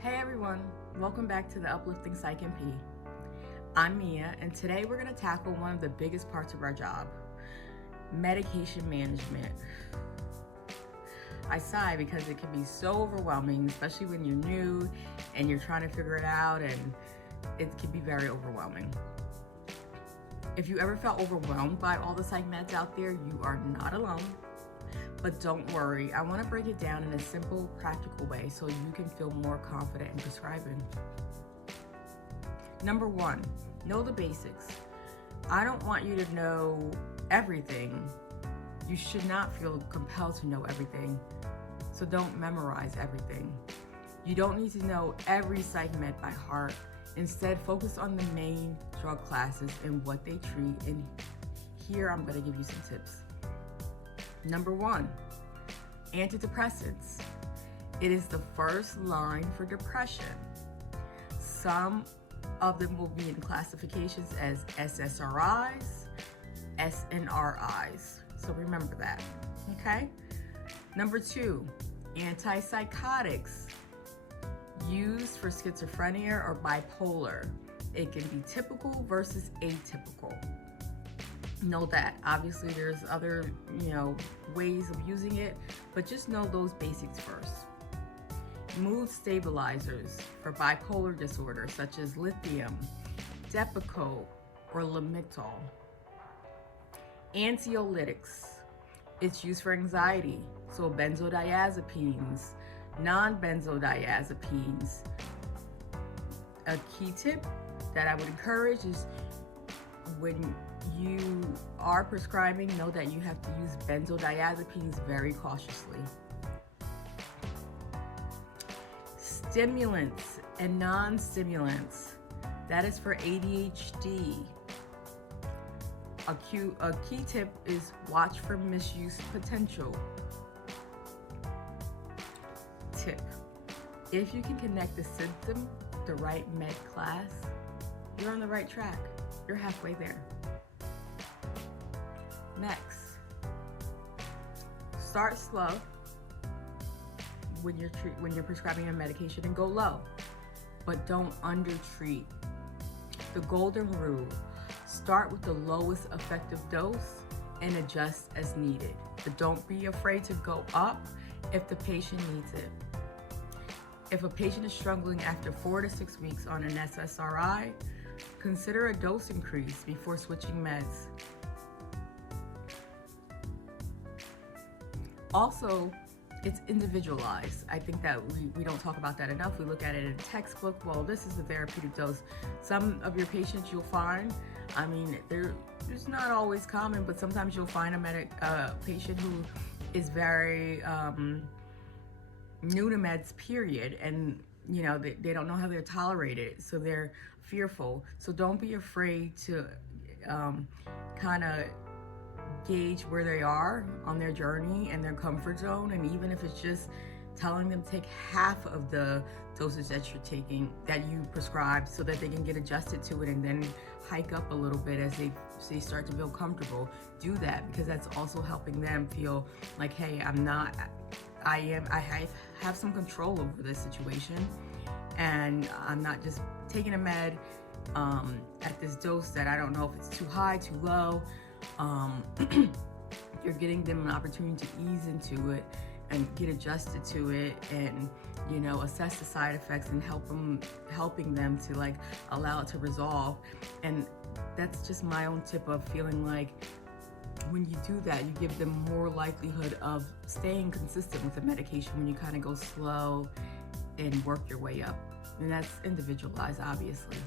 Hey everyone, welcome back to the Uplifting Psych MP. I'm Mia, and today we're going to tackle one of the biggest parts of our job, medication management. I sigh because it can be so overwhelming, especially when you're new and you're trying to figure it out, and it can be very overwhelming. If you ever felt overwhelmed by all the psych meds out there, you are not alone. But don't worry, I want to break it down in a simple, practical way so you can feel more confident in prescribing. Number one, know the basics. I don't want you to know everything. You should not feel compelled to know everything, so don't memorize everything. You don't need to know every psych med by heart. Instead, focus on the main drug classes and what they treat, and here I'm going to give you some tips. Number one, antidepressants. It is the first line for depression. Some of them will be in classifications as SSRIs, SNRIs. So remember that, okay? Number two, antipsychotics. Used for schizophrenia or bipolar. It can be typical versus atypical. Know that. Obviously there's other, ways of using it, but just know those basics first. Mood stabilizers for bipolar disorder, such as lithium, Depakote, or Lamictal. Anxiolytics. It's used for anxiety, so benzodiazepines, non-benzodiazepines. A key tip that I would encourage is when you are prescribing, know that you have to use benzodiazepines very cautiously. Stimulants and non-stimulants. That is for ADHD. A key tip is watch for misuse potential. Tip: if you can connect the symptom, the right med class, you're on the right track. You're halfway there. Next, start slow when you're prescribing a medication, and go low, but don't undertreat. The golden rule: start with the lowest effective dose and adjust as needed. But don't be afraid to go up if the patient needs it. If a patient is struggling after 4 to 6 weeks on an SSRI, consider a dose increase before switching meds. Also, it's individualized. I think that we don't talk about that enough. We look at it in a textbook. Well, this is the therapeutic dose. Some of your patients you'll find, it's not always common, but sometimes you'll find a patient who is very new to meds, period, and they don't know how they're tolerated, so they're fearful. So don't be afraid to kind of gauge where they are on their journey and their comfort zone, and even if it's just telling them to take half of the dosage that you're taking, that you prescribe, so that they can get adjusted to it and then hike up a little bit as they start to feel comfortable. Do that, because that's also helping them feel like, hey, I have some control over this situation, and I'm not just taking a med at this dose that I don't know if it's too high, too low. You're getting them an opportunity to ease into it and get adjusted to it, and assess the side effects and helping them to allow it to resolve. And that's just my own tip of feeling like when you do that, you give them more likelihood of staying consistent with the medication when you kind of go slow and work your way up. And that's individualized, obviously.